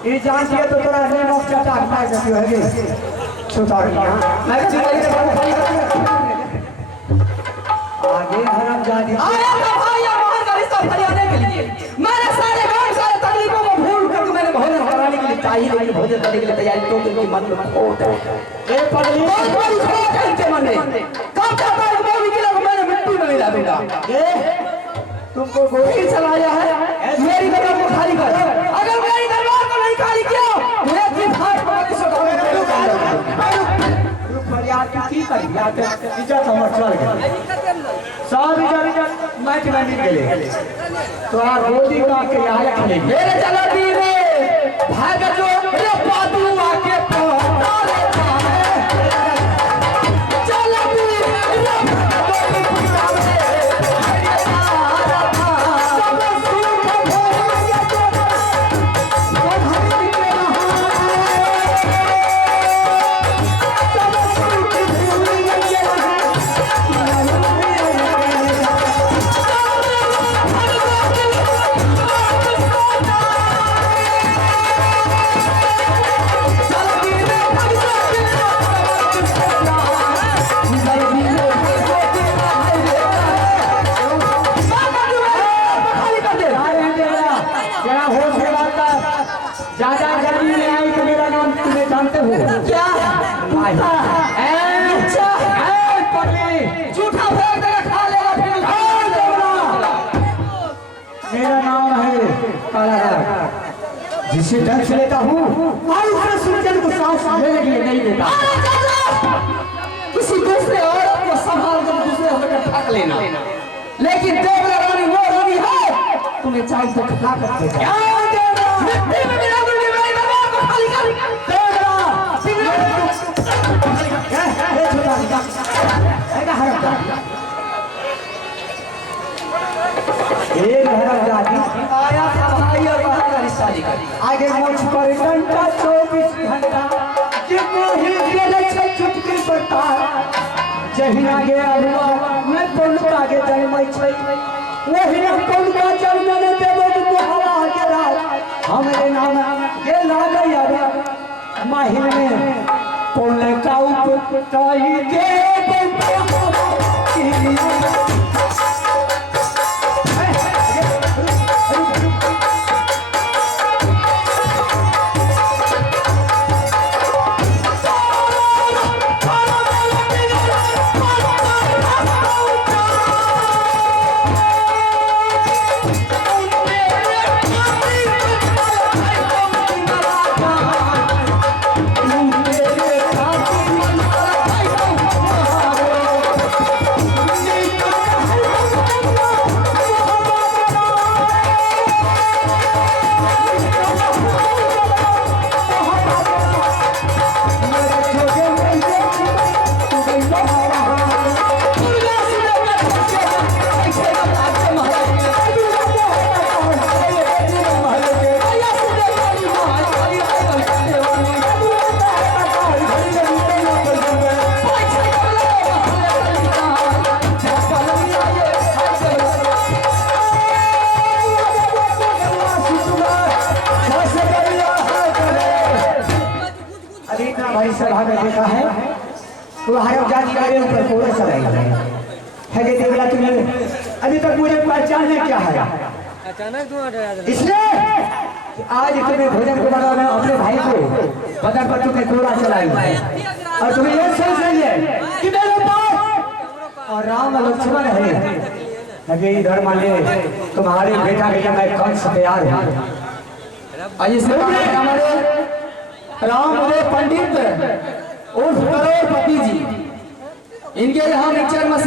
ये जान दिया तो तोरा नेम ऑफ चटा मार देती होगी सुतारिया मैं आगे हराम जादी आया था भाई हमारे का रिश्ता फरियाने के लिए मैंने सारे गांव सारे तकलीफों को भूल कर मैंने भोजन कराने के लिए चाहिए लेकिन भोजन करने के लिए तैयारी तो की मन में खोट है ए पगली बहुत बड़ी खोट है इनके मन में कब तक मैं बोली के लोग मैंने मिट्टी में मिला दूंगा ए तुमको गोली चलाया है मेरी दरबार को खाली कर अगर मेरी दरबार को नहीं खाली किया मैं की फाड़ मार सो फरियाद की कर याद इज्जत हमर चल गई सब इज्जत मैं के नहीं गेले तो आ गोदी का के आया खले मेरे चला रे भाग जो रे पादू आके पहरे जिसे ढंग से लेता हूँ और सूरजन को सांस लेने के लिए नहीं देता किसी दूसरे औरत को संभाल कर दूसरे होकर ठाक लेना लेकिन देवला रानी वो रानी है तुम्हें चाहिए तो खा कर देगा मिट्टी में मिला कर मेरी दरबार को खाली कर देवला एक हरामजादी आया था भाई और बाहर का रिश्ता लेकर आगे मुझ पर घंटा 24 घंटा जितना ही गेले से चुटकी पड़ता जहिना गया हुआ मैं पौलुक आगे जल मैं छै वही ना पौलुक जल मैंने देवो तो हवा आगे रात हमारे नाम ये लागा यार माहिर में पौले का उपताई के सभा में देखा है तो हर जाति के ऊपर कोड़ा चलाई है कि देवला तुमने अभी तक मुझे पहचान है क्या है अचानक इसलिए आज तुम्हें भोजन को बना मैं अपने भाई को बदर पर तुम्हें कोड़ा चलाई है और तुम्हें ये सोच रही है कि मेरे पास और राम लक्ष्मण है लगे इधर मान ले तुम्हारे बेटा के मैं कौन सा तैयार हूँ आइए हमारे राम उदय पंडित उर्फ करोड़पति जी इनके यहाँ मिक्सचर मशीन